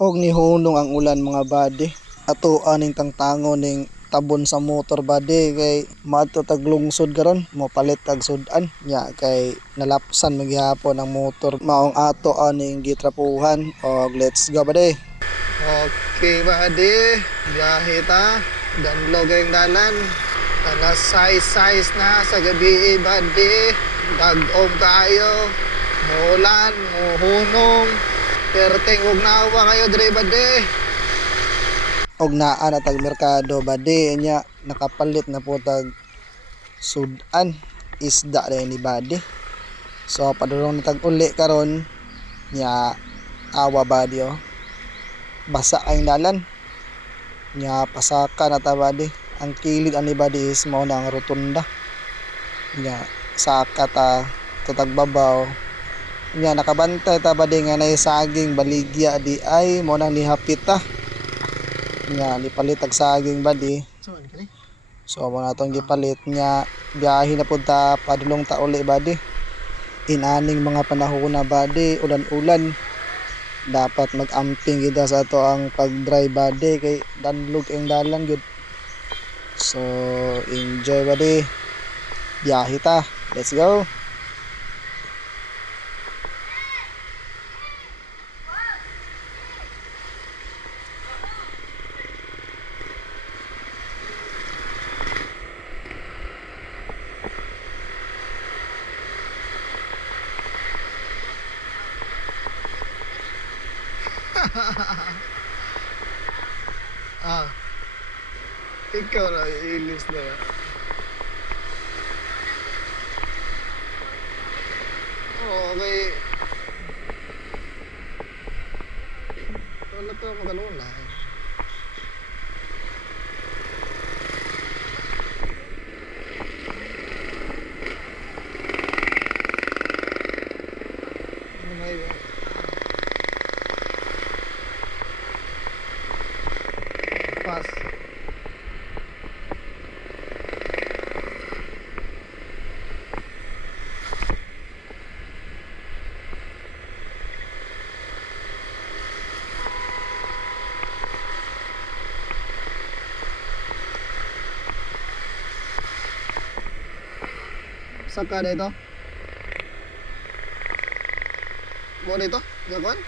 Og nihunong ang ulan mga body. Ato aning tangtango ning tabon sa motor body kay maadto tag lungsod karon mo palit tag sudan nya kay nalapsan magyapon ang motor maong ato aning gitrapuhan og let's go body. Okay body, biyahe ta danlog ang dalan. Alas size na sa gabi body, dagom tayo, muulan, muhunong, perteng og nawa kayo dre bade. Og naa na tag merkado bade nya nakapalit na po tag sudan isda na ni bade. So padulong na tag uli karon nya awa bade oh. Basa ang dalan. Nya pasaka na ta bade. Ang kilid ani bade is mao na ang rotunda. Nya saka ta tatagbabaw. Nya nakabantay ta bade nga nay saging baligya di ay mo nang nihapit ta. Nya nipalit tag saging bade. So mo na tong gipalit nya biyahe na pud ta padulong ta uli bade. Inaning mga panahon na bade ulan-ulan. Dapat mag-amping kita sa ato ang pag-dry bade kay danlog ang dalan gyud. So enjoy bade. Biyahe ta. Let's go. Ikaw na ilis na yan. Okay. Wala pa magaluna eh. Ano na yun? Pas. Saka dito. Mo dito? Gagawin?